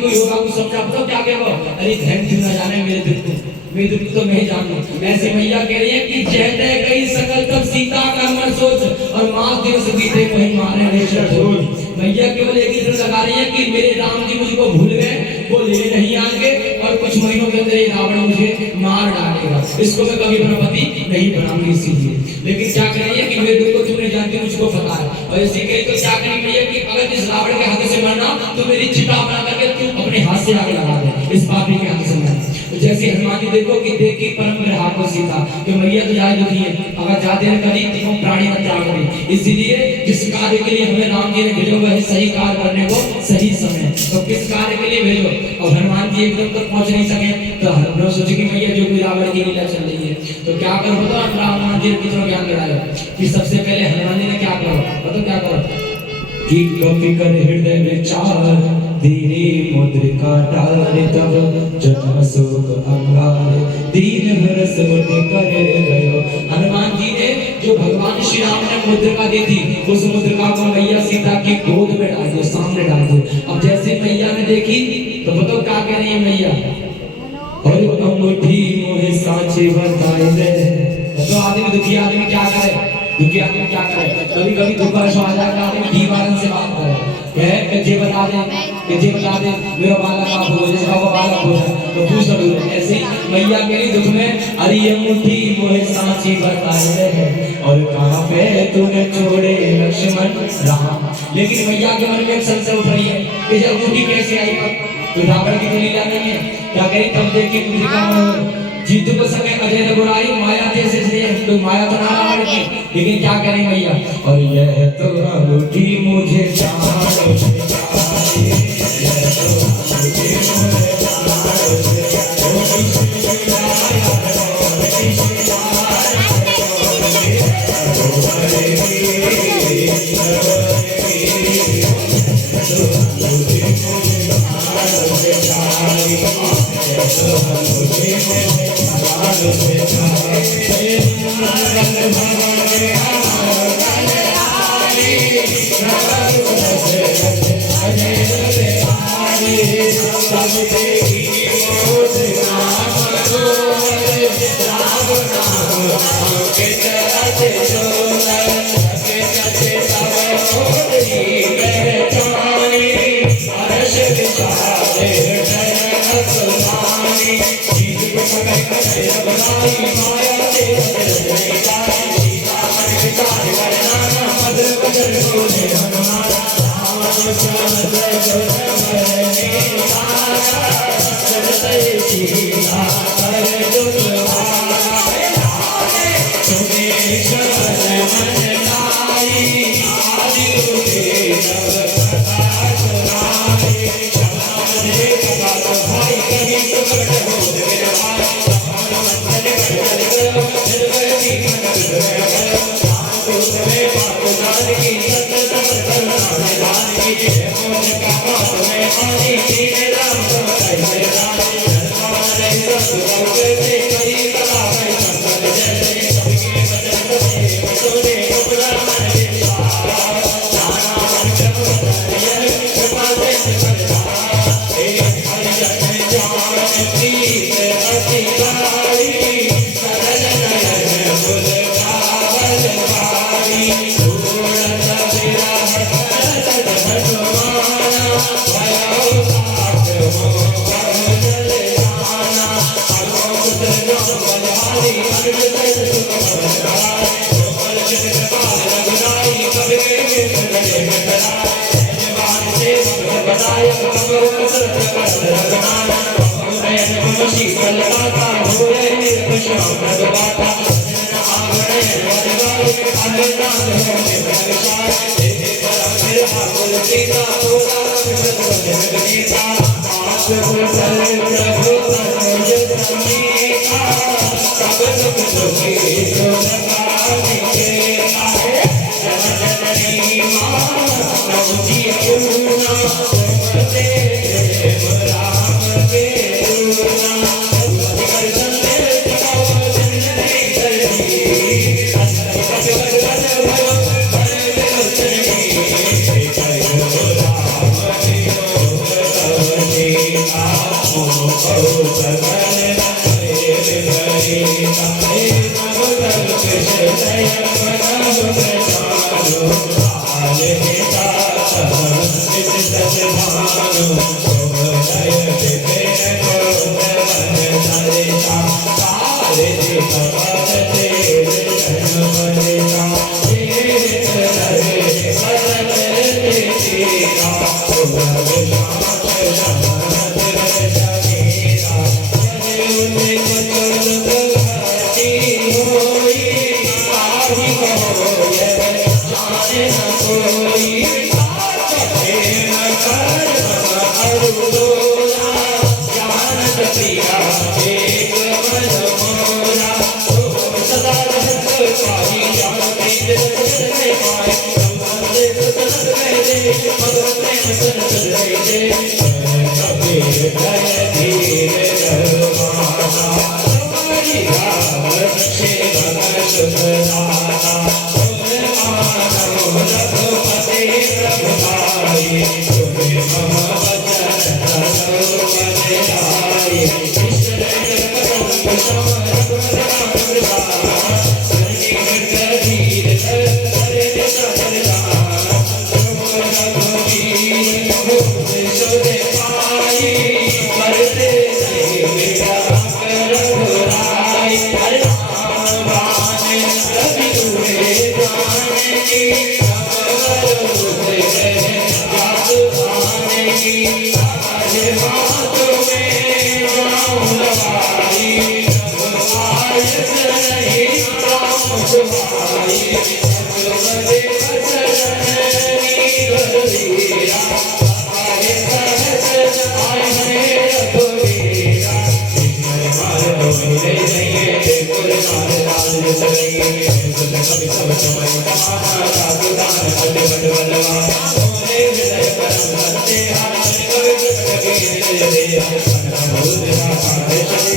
कोई होगा वो समझा पता क्या कह रहा है? अरे धन क्यों ना जाने मेरे दिल को, मेरे दिल को तो मैं जानू। ऐसे मैया कह रही है कि जहते गई सकल तब सीता का मन सोच और मास दिवस बीते वही मारे नेचर सोच। मैया केवल एक ही लगा रही है कि मेरे राम जी मुझको भूल गए, वो लेने नहीं आएंगे और कुछ महीनों के अंदर ये रावण मुझे मार डालेगा। इसको मैं कभी अपना पति नहीं बनाऊंगी इसीलिए। लेकिन क्या कह रही है कि मेरे दिल को तुमने जानती मुझको पता है। और ऐसी कही तो क्या करी मैया कि अगर इस रावण के हाथ से मरना तो मेरी चिता बना करके तू अपने हाथ से आग लगा दे, इस पापी के हाथ से मरना। जैसे हनुमान जी देखो कि देखी परम ग्रह को सीता कि मैया तो जाए दुखी है, अगर जा देर करी तो प्राणी न त्याग करी। इसीलिए जिस कार्य के लिए हमें राम जी ने भेजो वह सही कार्य करने को सही समय, तो किस कार्य के लिए भेजो। और हनुमान जी एकदम तक पहुंच नहीं सके तो हनुमान सोचे कि मैया जो कोई रावण की लीला चल रही है तो क्या करो बताओ। हनुमान जी ने कितना ज्ञान कराया कि सबसे पहले हनुमान जी ने क्या करो बताओ, क्या करो कि कपि कर हृदय विचार धीरे मुद्रिका डाले तब जन्म शोक अंगार दीन हरस मुद्र कर गयो। हनुमान जी ने जो भगवान श्री राम ने मुद्रिका दी थी उस मुद्रिका को मैया सीता की गोद में डाल दिया, सामने डाल दिया। अब जैसे मैया ने देखी तो बताओ क्या कह रही है मैया, और अंगूठी मोहे साचे बताए दे। तो आदमी दुखी आदमी क्या करे, दुखी आदमी क्या करे, कभी कभी दुख का आ जाता आदमी दीवान से बात करे कि जे बता दे मेरा बालक आप हो जाए, बाबा बालक हो जाए तो पूछ लो। ऐसे मैया मेरी दुख में अरे अंगूठी मोहे साची बताए दे और कहां पे तूने छोड़े लक्ष्मण राम। लेकिन मैया के मन में एक संशय उठ रही है कि जब अंगूठी कैसे आई, तो रावण की तो लीला नहीं है। क्या करी तब देखी मुझे काम जीत को सके अजय न बुराई माया जैसे तो माया तो ना रावण की। लेकिन क्या करें मैया, और यह तो अंगूठी मुझे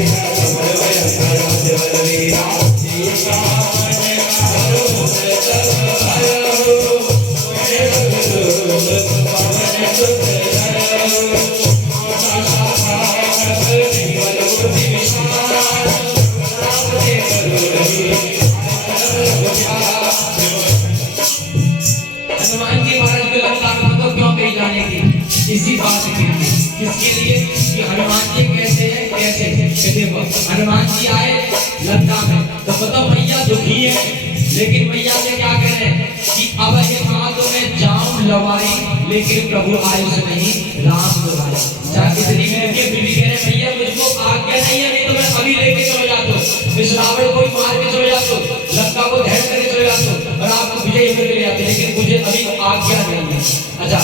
Hare जी आए लंका में, तो बताओ मैया दुखी है, लेकिन मैया से क्या कह रहे हैं कि अब ये माँ तो मैं जाऊं लवाई, लेकिन प्रभु आयुष नहीं राम दुलारी। चाहे इतनी करके फिर भी कह रहे भैया मुझको आज्ञा नहीं है, नहीं तो मैं अभी लेके चले जाता हूँ, इस रावण को मार के चले जाता हूँ, लंका को ध्वंस करके चले जाता हूँ और आपको विजय होकर ले जाते, लेकिन मुझे अभी आज्ञा नहीं है। अच्छा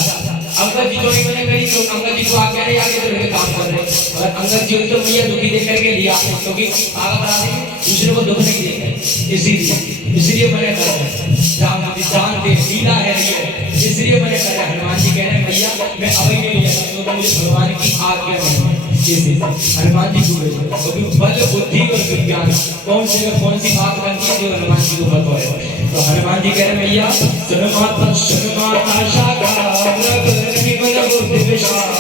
अंगद जी जोड़ी मैंने करी, तो अंगद जी को आज्ञा नहीं, आगे चल के काम कर रहे हैं, और अंगद जी तो मैया दुखी देख करके लिया, क्योंकि आगे बढ़ा देंगे दूसरे को दुख नहीं देंगे, इसलिए मैंने जान दे लीला है ये, इसलिए मैंने कहा। हनुमान जी कह रहे हैं भैया मैं अभी नहीं ले जाता, तो मुझे भगवान की आज्ञा नहीं है। हनुमान जी को बल बुद्धि और विज्ञान कौन सी बात करती है जो हनुमान जी को बल है। तो हनुमान जी कह रहे भैया सुन माता शाखा रघु नहीं बल बुद्धि विशाल,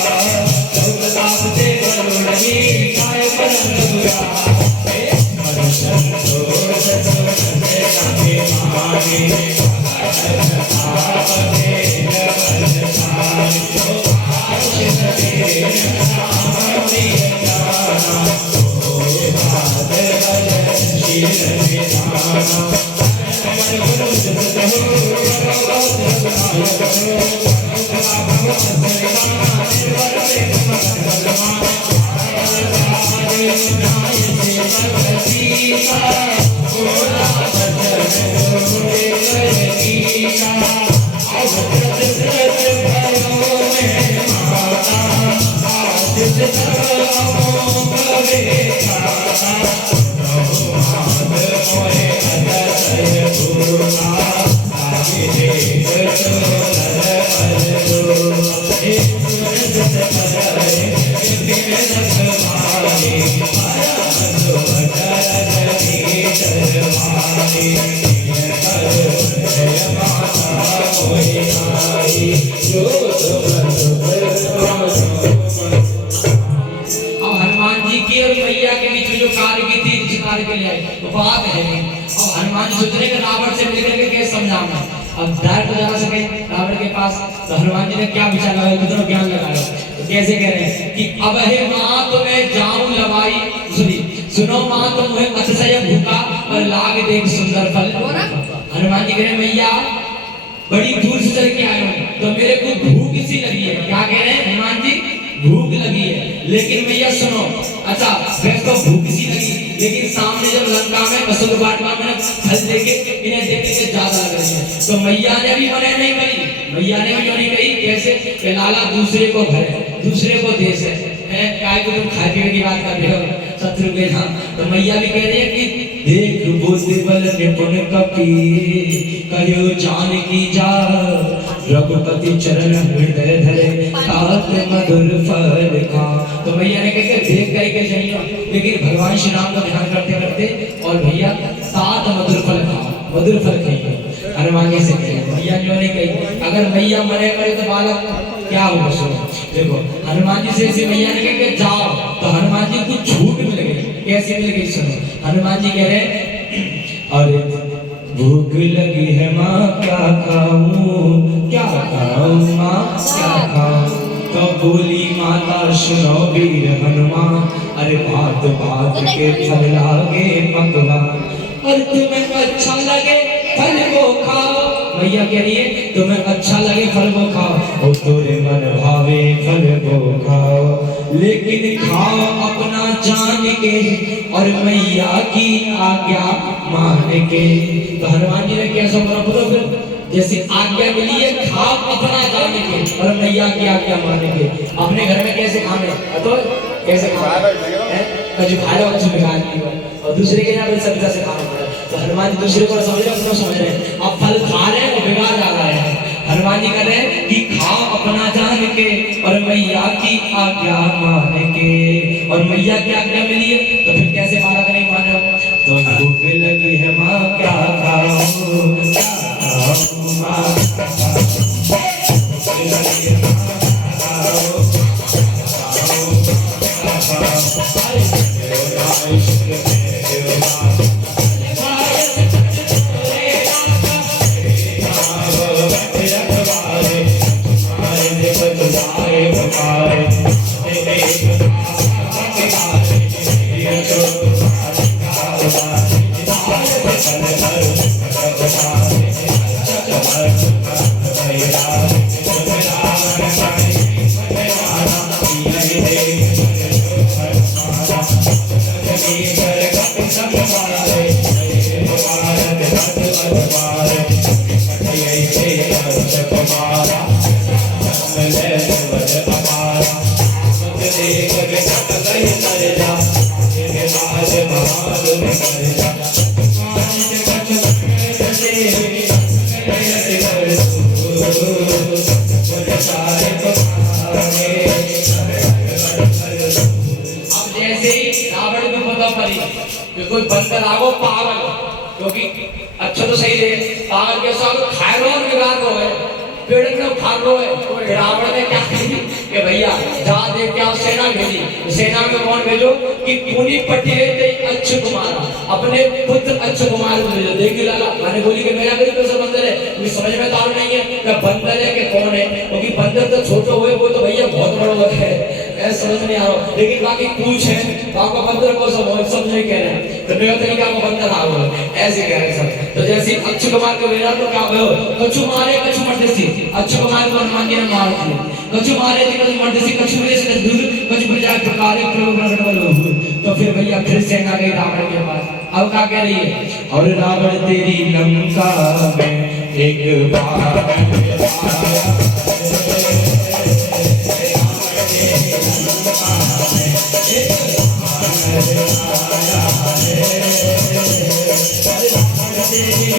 सब प्रताप से बल नहीं काय परम रघुरा, बात है। अब हनुमान जी सोच रहे कि रावण से मिलकर के कैसे समझाना, अब डायरेक्ट तो जा सके रावण के पास, तो हनुमान जी ने क्या विचार लगाया, कितना ज्ञान लगाया, तो कैसे कह रहे हैं कि अब हे मां तो मैं जाऊं लवाई, सुनो मां तो मुझे अतिशय भूखा और लाग देख सुंदर फल। हनुमान जी कह रहे मैया बड़ी दूर से चल के आए हो, तो मेरे को भूख सी लगी है। क्या कह रहे हैं हनुमान जी, भूख लगी है, लेकिन मैया सुनो, अच्छा वैसे तो भूख सी लगी, लेकिन सामने जब लंका में असुर वाटिका में फल देके इन्हें देख के ज्यादा लग रही है, तो मैया ने भी मना नहीं करी, मैया ने भी नहीं कही कैसे कि लाला दूसरे को घर है, दूसरे को देश है, काय को तुम खाए पीने की बात कर रहे हो शत्रु के यहाँ। तो मैया भी कह रही है कि देख बुद्धि बल निपुण कपी कहो जान की जा, रघुपति चरण हृदय धरे तात मधुर फल खा। तो मैया ने कहा देख करके चाहिए, लेकिन भगवान श्री राम का ध्यान करते करते और भैया तात मधुर फल खा, मधुर फल खाइए। हनुमान जी से कहे भैया जो ने कही अगर भैया मरे करे तो बालक क्या होगा। सुनो देखो हनुमान जी से ऐसे भैया ने कहा जाओ, तो हनुमान जी को छूट मिल गई, कैसे मिल गई सुनो। हनुमान जी कह रहे अरे भूख लगी है माँ क्या खाऊं, क्या खाऊं माँ क्या खाऊं, तो बोली माता सुनो वीर हनुमान, अरे बात बात के फल लागे पकवान, और तुम्हें अच्छा लगे फल को खाओ। मैया कह रही है तुम्हें अच्छा लगे फल को खाओ, और तोरे मन भावे फल को खाओ, लेकिन खाओ अपना जान के और मैया की आज्ञा मान के। तो हनुमान जी ने कैसा बोला बोलो फिर, जैसे आज्ञा मिली है खाओ अपना जान के और मैया की आज्ञा मान के। अपने घर में कैसे खाने तो कैसे खाना कभी खा लो अच्छी बिगाड़ नहीं हुआ, और दूसरे के यहाँ सभ्यता से खाना पड़ा। तो हनुमान जी दूसरे को समझ रहे अपना समझ रहे हैं, अब फल खा रहे हैं और बिगाड़ जा रहा है। हनुमान जी कह रहे हैं कि खाओ अपना जान के और मैया की आज्ञा मान के, और मैया की आज्ञा मिली है तो फिर कैसे बालक नहीं माने। तो भूख लगी है माँ क्या खाऊं, कोई बंदर आगो पागल क्योंकि अच्छा तो सही है पागल के साथ खाए रो और बिगाड़ रो है पेड़ में उठा रो है तो रावण ने क्या कही कि भैया जा देव क्या सेना भेजी सेना में कौन भेजो कि पूनी पट्टी है अच्छ कुमार अपने पुत्र अच्छ कुमार को भेजो देख लगा मैंने बोली कि मेरा भी तो बंदर है मुझे समझ में तो नहीं है कि बंदर है कि कौन है क्योंकि बंदर तो छोटा हुए वो तो भैया बहुत बड़ा है ऐसा समझ नहीं आ रहा लेकिन बाकी पूछ है बाकी बंदर को सब नहीं कह रहे हैं तो मेरा तरीका को बंदर आ गया ऐसे कह रहे सब तो जैसे अच्छ कुमार को भेजा तो क्या भयो कछु मारे कछु मर्देसी अच्छ कुमार को हनुमान जी ने मार दिया कछु मारे थे कछु मर्देसी कछु मिले से दूर कछु प्रजा प्रकार प्रभु प्रकट बल तो फिर भैया फिर सेना गई रावण के पास अब क्या कह रही है और रावण तेरी लंका में एक बार